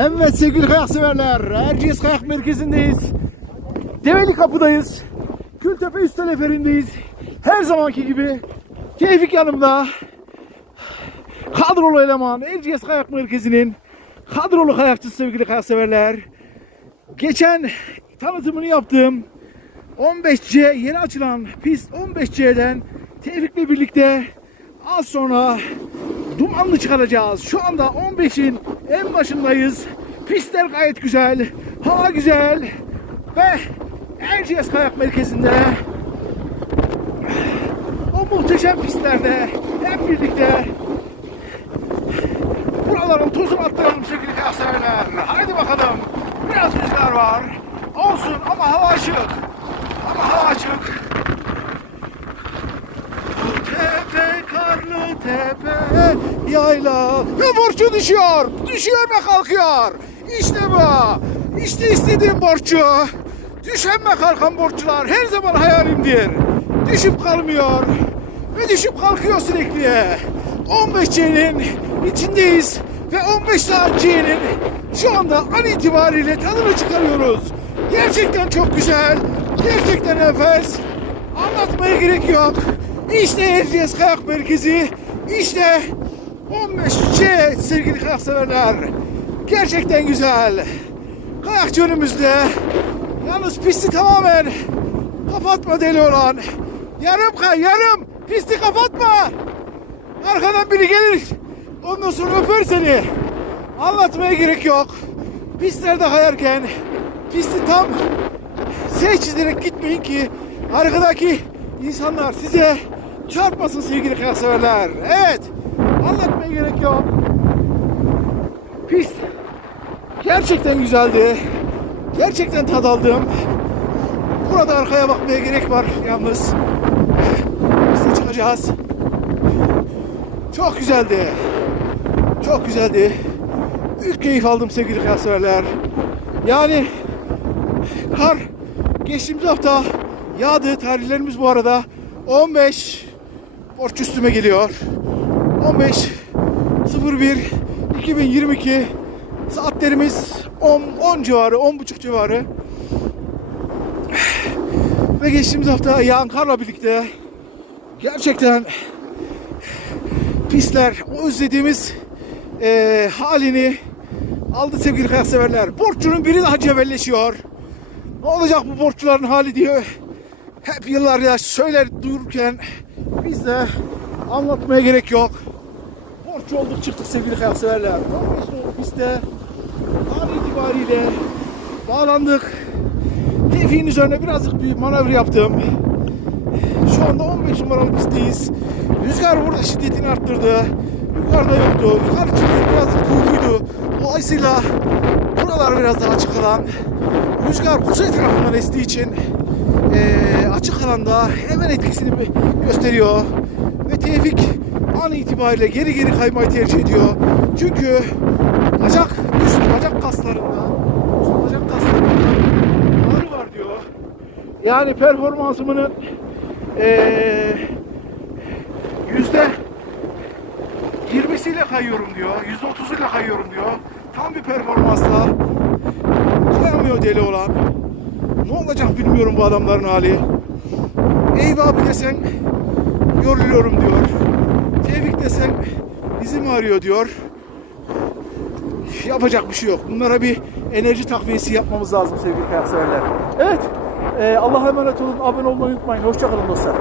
Evet sevgili kayak severler, Erciyes Kayak Merkezi'ndeyiz. Develi Kapı'dayız. Kültepe Üst Teleferi'ndeyiz. Her zamanki gibi Tevfik yanımda. Kadrolu eleman Erciyes Kayak Merkezi'nin kadrolu kayakçısı sevgili kayak severler. Geçen tanıtımını yaptığım 15C yeni açılan pist 15C'den Tevfik'le birlikte az sonra dumanlı çıkaracağız. Şu anda 15'in en başındayız. Pistler gayet güzel. Hava güzel. Ve Erciyes Kayak Merkezi'nde o muhteşem pistlerde hep birlikte buraların tozunu attıralım sevgili kayak severler. Haydi bakalım. Biraz rüzgar var. Olsun ama hava açık. Ama hava açık. Tepe karlı tepe yayla ve borçlu düşüyor. Düşüyor ve kalkıyor. İşte bu. İşte istediğim borçlu. Düşen ve kalkan borçlular her zaman hayalimdir. Düşüp kalmıyor. Ve düşüp kalkıyor sürekli. 15 C'nin içindeyiz. Ve 15 saat C'nin şu anda an itibariyle tadını çıkarıyoruz. Gerçekten çok güzel. Gerçekten nefes. Anlatmaya gerek yok. İşte Erciyes Kayak Merkezi. İşte 15C sevgili kayak severler. Gerçekten güzel. Kayakçı önümüzde. Yalnız pisti tamamen kapatma deli olan. Yarım kay yarım. Pisti kapatma. Arkadan biri gelir. Ondan sonra öper seni. Anlatmaya gerek yok. Pistlerde kayarken pisti tam S çizerek gitmeyin ki arkadaki insanlar size çarpmasın sevgili kayak severler. Evet. Anlatmaya gerek yok. Pist gerçekten güzeldi. Gerçekten tad aldım. Burada arkaya bakmaya gerek var yalnız. Piste çıkacağız. Çok güzeldi. Çok güzeldi. Büyük keyif aldım sevgili kayak severler. Yani kar geçtiğimiz hafta yağdı. Tarihlerimiz bu arada 15 borç üstüme geliyor. 15 01 2022 saatlerimiz 10 10 civarı 10 buçuk civarı ve geçtiğimiz hafta yağan karla birlikte gerçekten pistler o özlediğimiz eee, halini aldı sevgili kayak severler. Borçlunun biri daha cebelleşiyor. Ne olacak bu borçluların hali diye hep yıllarca söyler dururken biz de anlatmaya gerek yok. Borçlu olduk çıktık sevgili kayak severler. 15 liralık pistte an itibariyle bağlandık. Tevfik'in üzerine birazcık bir manevra yaptım. Şu anda 15 numaralı pistteyiz. Rüzgar burada şiddetini arttırdı. Yukarıda yoktu. Yukarı çıktı birazcık kuvvetiydi. Dolayısıyla buralar biraz daha açık alan. Rüzgar kuzey tarafından estiği için eee, açık alanda hemen etkisini gösteriyor. Ve Tevfik an itibariyle geri geri kaymayı tercih ediyor. Çünkü bacak, üst bacak kaslarında üst bacak kaslarında ağrı var diyor. Yani performansımın eee yüzde 20'siyle kayıyorum diyor. Yüzde 30'uyla kayıyorum diyor. Tam bir performansla kayamıyor deli olan. Ne olacak bilmiyorum bu adamların hali. Eyvah abi desen yoruluyorum diyor. Tevfik desen dizim ağrıyor diyor. Yapacak bir şey yok. Bunlara bir enerji takviyesi yapmamız lazım sevgili kayak severler. Evet. Ee, Allah'a emanet olun. Abone olmayı unutmayın. Hoşçakalın dostlar.